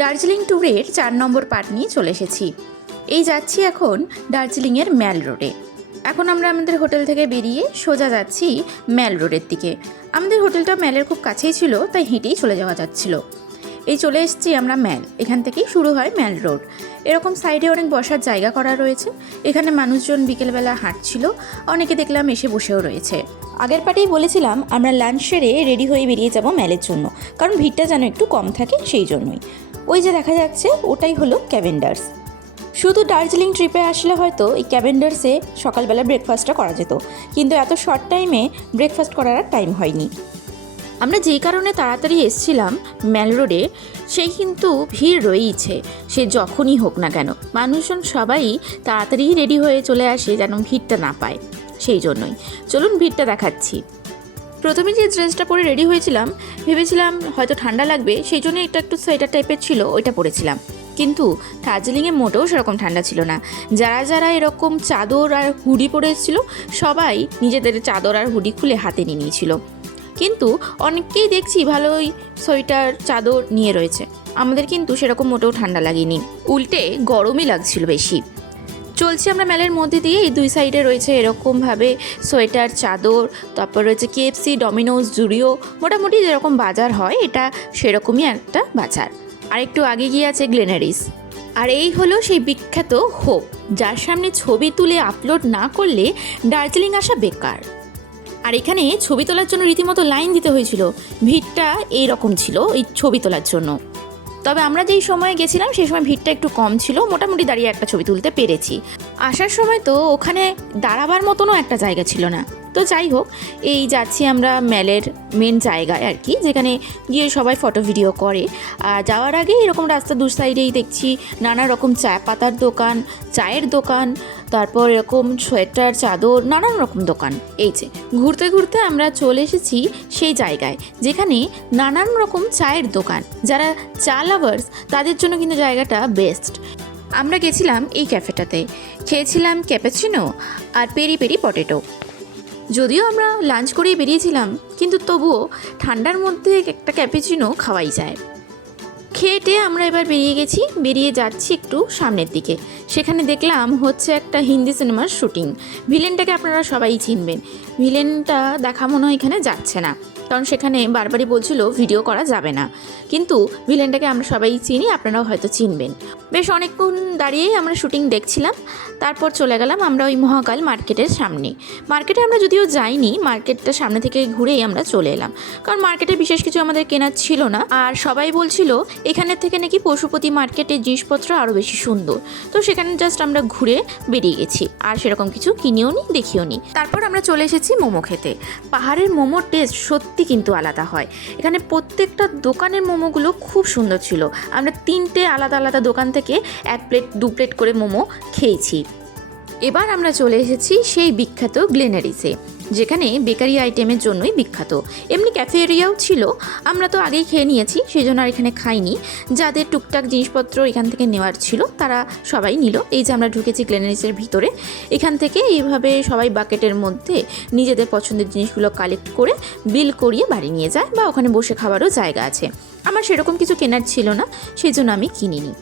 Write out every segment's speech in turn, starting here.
দার্জিলিং ট্যুরের 4 নম্বর পার্ট নিয়ে চলে এসেছি। এই যাচ্ছি এখন দার্জিলিংয়ের ম্যাল রোডে। এখন আমরা আমাদের হোটেল থেকে বেরিয়ে সোজা যাচ্ছি ম্যাল রোডের দিকে। আমাদের হোটেলটা ম্যালের খুব কাছেই ছিল, তাই হেঁটেই চলে যাওয়া যাচ্ছিল। এই চলে এসেছি আমরা ম্যাল। এখান থেকেই শুরু হয় ম্যাল রোড। এরকম সাইডে অনেক বসার জায়গা করা রয়েছে। এখানে মানুষজন বিকেলবেলা হাঁটছিল, অনেকে দেখলাম এসে বসেও রয়েছে। আগের পার্টেই বলেছিলাম আমরা লাঞ্চ সেরে রেডি হয়ে বেরিয়ে যাব ম্যালের জন্য, কারণ ভিড়টা যেন একটু কম থাকে সেই জন্যই। ওই যে দেখা যাচ্ছে ওটাই হলো ক্যাভেন্ডার্স। শুধু দার্জিলিং ট্রিপে আসলে হয়তো এই ক্যাভেন্ডার্সে সকালবেলা ব্রেকফাস্টটা করা যেত, কিন্তু এত শর্ট টাইমে ব্রেকফাস্ট করার আর টাইম হয়নি। আমরা যেই কারণে তাড়াতাড়ি এসেছিলাম ম্যাল রোডে, সেই কিন্তু ভিড় রয়েইছে, সে যখনই হোক না কেন। মানুষজন সবাই তাড়াতাড়ি রেডি হয়ে চলে আসে যেন ভিড়টা না পায়, সেই জন্যই। চলুন ভিড়টা দেখাচ্ছি। প্রথমে যে ড্রেসটা পরে রেডি হয়েছিলাম, ভেবেছিলাম হয়তো ঠান্ডা লাগবে, সেই জন্য এটা একটু সোয়েটার টাইপের ছিল, ওইটা পরেছিলাম। কিন্তু দার্জিলিংয়ে মোটেও সেরকম ঠান্ডা ছিল না। যারা যারা এরকম চাদর আর হুডি পরে এসেছিল, সবাই নিজেদের চাদর আর হুডি খুলে হাতে নিয়ে নিয়েছিল। কিন্তু অনেককেই দেখছি ভালোই সোয়েটার চাদর নিয়ে রয়েছে। আমাদের কিন্তু সেরকম মোটেও ঠান্ডা লাগেনি, উল্টে গরমই লাগছিল বেশি। চলছি আমরা ম্যালের মধ্যে দিয়ে। এই দুই সাইডে রয়েছে এরকমভাবে সোয়েটার চাদর, তারপর রয়েছে KFC, ডমিনোজ, জুডিও, মোটামুটি যেরকম বাজার হয় এটা সেরকমই একটা বাজার। আর একটু আগে গিয়ে আছে গ্লেনারিস। আর এই হলো সেই বিখ্যাত হোপ, যার সামনে ছবি তুলে আপলোড না করলে দার্জিলিং আসা বেকার। আর এখানে ছবি তোলার জন্য রীতিমতো লাইন দিতে হয়েছিল। ভিড়টা এইরকম ছিল এই ছবি তোলার জন্য। তবে আমরা যেই সময়ে গেছিলাম সেই সময় ভিড়টা একটু কম ছিল, মোটামুটি দাঁড়িয়ে একটা ছবি তুলতে পেরেছি। আসার সময় তো ওখানে দাঁড়াবার মতনও একটা জায়গা ছিল না। তো যাই হোক, এই যাচ্ছি আমরা ম্যালের মেন জায়গায় আর কি, যেখানে গিয়ে সবাই ফটো ভিডিও করে। আর যাওয়ার আগে এরকম রাস্তা দু সাইডেই দেখছি নানা রকম চা পাতার দোকান, চায়ের দোকান, তারপর এরকম সোয়েটার চাদর, নানান রকম দোকান। এই যে ঘুরতে ঘুরতে আমরা চলে এসেছি সেই জায়গায় যেখানে নানান রকম চায়ের দোকান। যারা চা লাভার্স তাদের জন্য কিন্তু জায়গাটা বেস্ট। আমরা গেছিলাম এই ক্যাফেটাতে, খেয়েছিলাম ক্যাপাচিনো আর পেরি পেরি পটেটো। যদিও আমরা লাঞ্চ করেই বেরিয়েছিলাম, কিন্তু তবুও ঠান্ডার মধ্যে একটা ক্যাপাচিনো খাওয়াই যায়। খেয়ে আমরা এবার বেরিয়ে গেছি, বেরিয়ে যাচ্ছি একটু সামনের দিকে। সেখানে দেখলাম হচ্ছে একটা হিন্দি সিনেমার শুটিং। ভিলেনটাকে আপনারা সবাই চিনবেন। ভিলেনটা দেখা মনে হয় এখানে যাচ্ছে না, কারণ সেখানে বারবারই বলছিল ভিডিও করা যাবে না। কিন্তু ভিলেনটাকে আমরা সবাই চিনি, আপনারাও হয়তো চিনবেন। বেশ অনেকক্ষণ দাঁড়িয়েই আমরা শুটিং দেখছিলাম। তারপর চলে গেলাম আমরা ওই মহাকাল মার্কেটের সামনে। মার্কেটে আমরা যদিও যাইনি, মার্কেটটা সামনে থেকে ঘুরেই আমরা চলে এলাম, কারণ মার্কেটে বিশেষ কিছু আমাদের কেনার ছিল না। আর সবাই বলছিল এখানের থেকে নাকি পশুপতি মার্কেটের জিনিসপত্র আরও বেশি সুন্দর। তো সেখানে জাস্ট আমরা ঘুরে বেরিয়ে গেছি, আর সেরকম কিছু কিনেও নি, দেখিও নি। তারপর আমরা চলে এসেছি মোমো খেতে। পাহাড়ের মোমোর টেস্ট সত্যি কিন্তু আলাদা হয়। এখানে প্রত্যেকটা দোকানের মোমোগুলো খুব সুন্দর ছিল। আমরা 3টে আলাদা আলাদা দোকান থেকে 1 প্লেট 2 প্লেট করে মোমো খেয়েছি। এবার আমরা চলে এসেছি সেই বিখ্যাত গ্লেনারিসে, যেখানে বেকারি আইটেমের জন্যই বিখ্যাত। এমনি ক্যাফে এরিয়াও ছিল, আমরা তো আগেই খেয়ে নিয়েছি, সেই জন্য আর এখানে খাইনি। যাদের টুকটাক জিনিসপত্র এখান থেকে নেওয়ার ছিল তারা সবাই নিল। এই যে আমরা ঢুকেছি গ্লেনারিসের ভিতরে, এখান থেকে এইভাবে সবাই বাকেটের মধ্যে নিজেদের পছন্দের জিনিসগুলো কালেক্ট করে বিল করিয়ে বাড়ি নিয়ে যায়, বা ওখানে বসে খাওয়ারও জায়গা আছে। আমার সেরকম কিছু কেনার ছিল না, সেই জন্য আমি কিনিনি।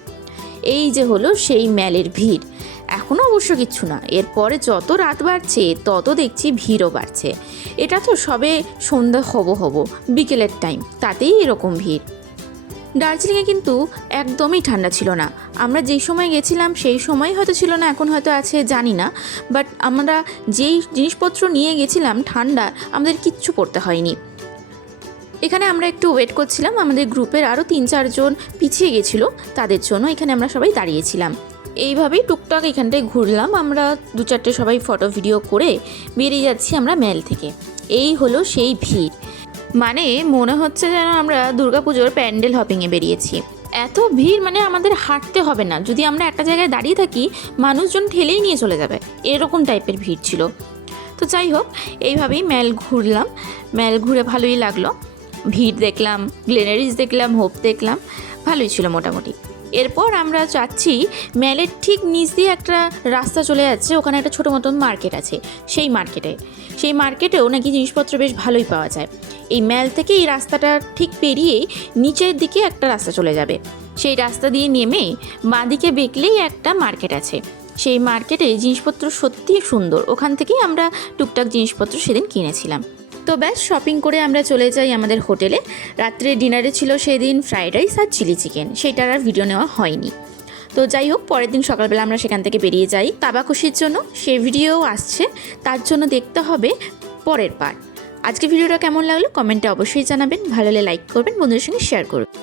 এই যে হলো সেই ম্যালের ভিড়। এখনও অবশ্য কিচ্ছু না, এরপরে যত রাত বাড়ছে তত দেখছি ভিড়ও বাড়ছে। এটা তো সবে সন্ধ্যা হব বিকেলের টাইম, তাতেই এরকম ভিড়। দার্জিলিংয়ে কিন্তু একদমই ঠান্ডা ছিল না। আমরা যেই সময় গেছিলাম সেই সময় হয়তো ছিল না, এখন হয়তো আছে জানি না, বাট আমরা যেই জিনিসপত্র নিয়ে গেছিলাম ঠান্ডা, আমাদের কিচ্ছু পরতে হয়নি। এখানে আমরা একটু ওয়েট করছিলাম, আমাদের গ্রুপের আরও 3-4 জন পিছিয়ে গেছিলো, তাদের জন্য এখানে আমরা সবাই দাঁড়িয়েছিলাম। এইভাবেই টুকটাক এখানটায় ঘুরলাম আমরা, 2-4টে সবাই ফটো ভিডিও করে বেরিয়ে যাচ্ছি আমরা ম্যাল থেকে। এই হলো সেই ভিড়, মানে মনে হচ্ছে যেন আমরা দুর্গাপুজোর প্যান্ডেল হপিংয়ে বেরিয়েছি। এত ভিড়, মানে আমাদের হাঁটতে হবে না, যদি আমরা একটা জায়গায় দাঁড়িয়ে থাকি মানুষজন ঠেলেই নিয়ে চলে যাবে, এরকম টাইপের ভিড় ছিল। তো যাই হোক, এইভাবেই ম্যাল ঘুরলাম। ম্যাল ঘুরে ভালোই লাগলো। ভিড় দেখলাম, গ্লেনারিস দেখলাম, হোপ দেখলাম, ভালোই ছিল মোটামুটি। এরপর আমরা যাচ্ছি ম্যালের ঠিক নিচ দিয়ে একটা রাস্তা চলে যাচ্ছে, ওখানে একটা ছোটো মতন মার্কেট আছে। সেই মার্কেটেও নাকি জিনিসপত্র বেশ ভালোই পাওয়া যায়। এই ম্যাল থেকে এই রাস্তাটা ঠিক পেরিয়ে নিচের দিকে একটা রাস্তা চলে যাবে। সেই রাস্তা দিয়ে নেমে বাঁদিকে বেঁকলেই একটা মার্কেট আছে। সেই মার্কেটে জিনিসপত্র সত্যিই সুন্দর, ওখান থেকেই আমরা টুকটাক জিনিসপত্র সেদিন কিনেছিলাম। তো ব্যাস শপিং করে আমরা চলে যাই আমাদের হোটেলে। রাত্রে ডিনারে ছিল সেদিন ফ্রাইড রাইস আর চিলি চিকেন, সেইটার আর ভিডিও নেওয়া হয়নি। তো যাই হোক, পরের দিন সকালবেলা আমরা সেখান থেকে বেরিয়ে যাই কাবাখুশির জন্য। সেই ভিডিও আসছে, তার জন্য দেখতে হবে পরের পার্ট। আজকে ভিডিওটা কেমন লাগলো কমেন্টে অবশ্যই জানাবেন, ভালো লাগলে লাইক করবেন, বন্ধুদের সঙ্গে শেয়ার করবেন।